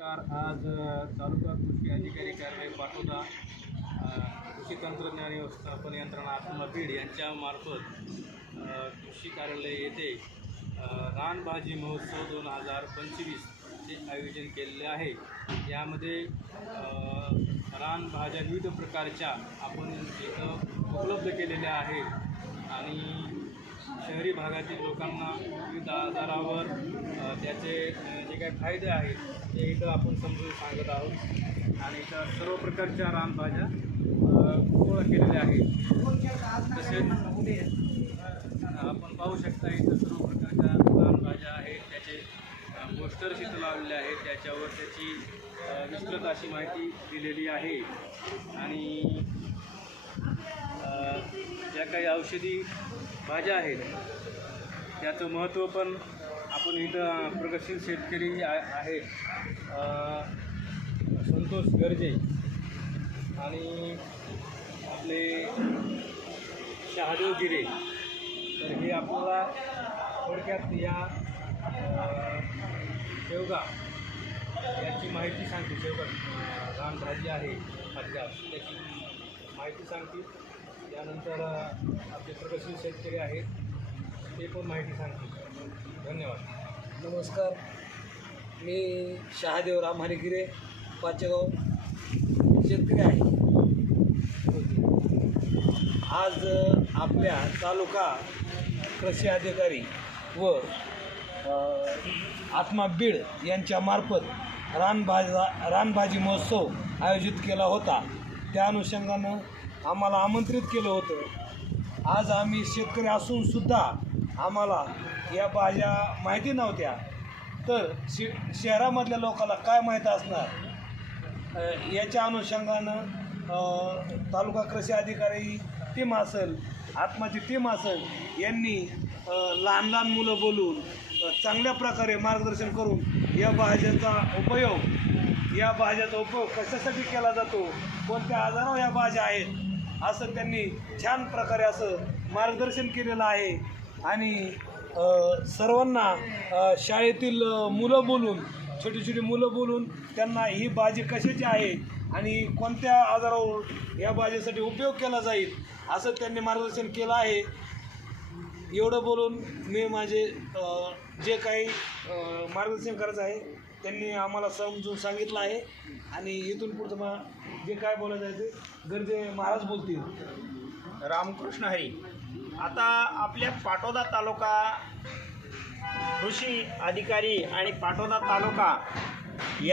आज तालुका कृषी अधिकारी कार्यालय पाटोदा कृषी तंत्रज्ञान व्यवस्थापन यंत्रणा आत्मा बीड यांच्यामार्फत कृषी कार्यालय येथे रानभाजी महोत्सव 2025 चे आयोजन केलेले आहे। यामध्ये रानभाज्या विविध प्रकारच्या आपण इथं उपलब्ध केलेल्या आहेत आणि शहरी भागातील लोकांना विविध आजारावर त्याचे जे काही फायदे आहेत ते इथं आपण समजून सांगत आहोत आणि इथं सर्व प्रकारच्या रानभाज्या गोळा केलेल्या आहेत। तसेच आपण पाहू शकता इथं सर्व प्रकारच्या रानभाज्या आहेत, त्याचे पोस्टर्स इथं लावलेले आहेत, त्याच्यावर त्याची विस्तृत अशी माहिती दिलेली आहे आणि ज्या काही औषधी भाज्या आहेत त्याचं महत्त्व पण आपण इथं प्रगतशील शेतकरी आहेत संतोष गर्जे आणि आपले शहादेव गिरे, तर हे आपल्याला थोडक्यात या शेवगा याची माहिती सांगते। शेवगा रानभाजी आहे भाज्या त्याची माहिती सांगतील। त्यानंतर आपले प्रगतशील शेतकरी आहेत ते पण माहिती सांगतील। धन्यवाद। नमस्कार, मी शहादेव रामहरी गिरे, पाचेगाव शेतकरी आहे। आज आपल्या तालुका कृषी अधिकारी व आत्मा बीड यांच्यामार्फत रानभाजी महोत्सव आयोजित केला होता। त्या अनुषंगानं आम्हाला आमंत्रित केलं होतं। आज आम्ही शेतकरी असूनसुद्धा आम्हाला या भाज्या माहिती नव्हत्या, तर शहरामधल्या लोकांना काय माहीत असणार याच्या अनुषंगानं तालुका कृषी अधिकारी टीम असेल, आत्माची टीम असेल, यांनी लहान लहान मुलं बोलून चांगल्या प्रकारे मार्गदर्शन करून या भाज्याचा उपयोग कशासाठी केला जातो, कोणत्या आजारावर या भाज्या आहेत असं त्यांनी छान प्रकारे असं मार्गदर्शन केलेलं आहे। आणि सर्वांना शाळेतील मुलं बोलून, छोटी छोटी मुलं बोलून त्यांना ही भाजी कशाची आहे आणि कोणत्या आजारावर या भाजीसाठी उपयोग केला जाईल असं त्यांनी मार्गदर्शन केलं आहे। एवढं बोलून मी माझे जे काही मार्गदर्शन करायचं आहे त्यांनी आम्हाला समजून सांगितलं आहे आणि इथून पुढचं मग जे काय बोलायचं आहे ते गर्जे महाराज बोलतील। रामकृष्ण हरी। आता आपल्या पाटोदा तालुका कृषी अधिकारी आणि पाटोदा तालुका या